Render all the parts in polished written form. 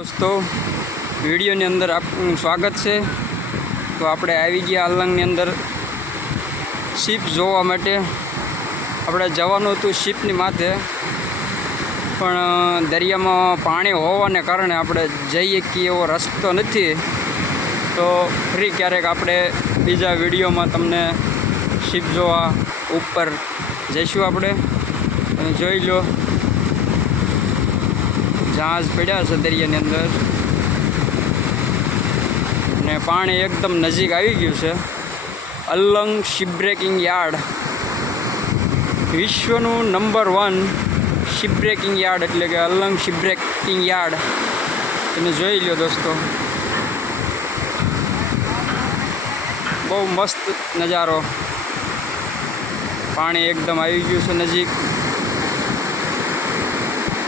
दोस्तों वीडियोની અંદર આપનું સ્વાગત છે। તો આપણે આવી ગયા અલંગની અંદર શિપ જોવા માટે। આપણે જવાનું હતું શિપની માથે, પણ દરિયામાં પાણી હોવાને કારણે આપણે જઈએ કે એવો રસ્તો નથી। તો ફરી ક્યારેક આપણે બીજા વિડીયોમાં તમને શિપ જોવા ઉપર જઈશું। આપણે તમે જોઈ લો, જહાજ પડ્યા છે દરિયાની અંદર ને પાણી એકદમ નજીક આવી ગયું છે। અલંગ શિપબ્રેકિંગ યાર્ડ વિશ્વનું નંબર 1 શિપબ્રેકિંગ યાર્ડ એટલે કે અલંગ શિપબ્રેકિંગ યાર્ડ તમે જોઈ લો દોસ્તો, બહુ મસ્ત નજારો। પાણી એકદમ આવી ગયું છે નજીક।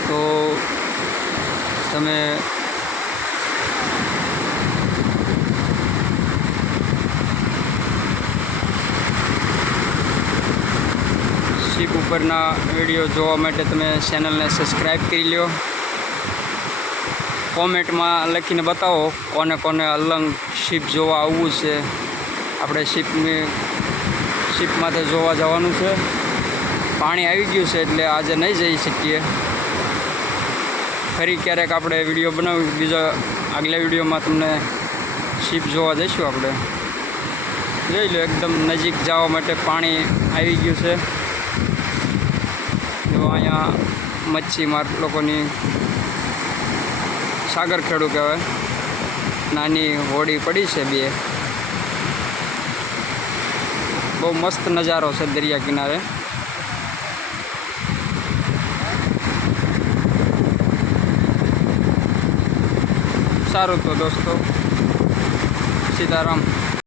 તો તમે શિપ ઉપરના વિડીયો જોવા માટે તમે ચેનલને સબસ્ક્રાઈબ કરી લો। કોમેન્ટમાં લખીને બતાવો કોને કોને અલંગ શિપ જોવા આવવું છે। આપણે શિપમાંથી જોવા જવાનું છે। પાણી આવી ગયું છે એટલે આજે નહીં જઈ શકીએ। ફરી ક્યારેક આપણે વિડીયો બનાવી, બીજા આગલા વિડીયોમાં તમને શિપ જોવા જઈશું। આપણે જોઈ લો, એકદમ નજીક જવા માટે પાણી આવી ગયું છે। જો અહીંયા મચ્છીમાર લોકોની સાગર ખેડૂ કહેવાય, નાની હોડી પડી છે બે। બહુ મસ્ત નજારો છે દરિયા કિનારે। સારું તો દોસ્તો, સીતારામ।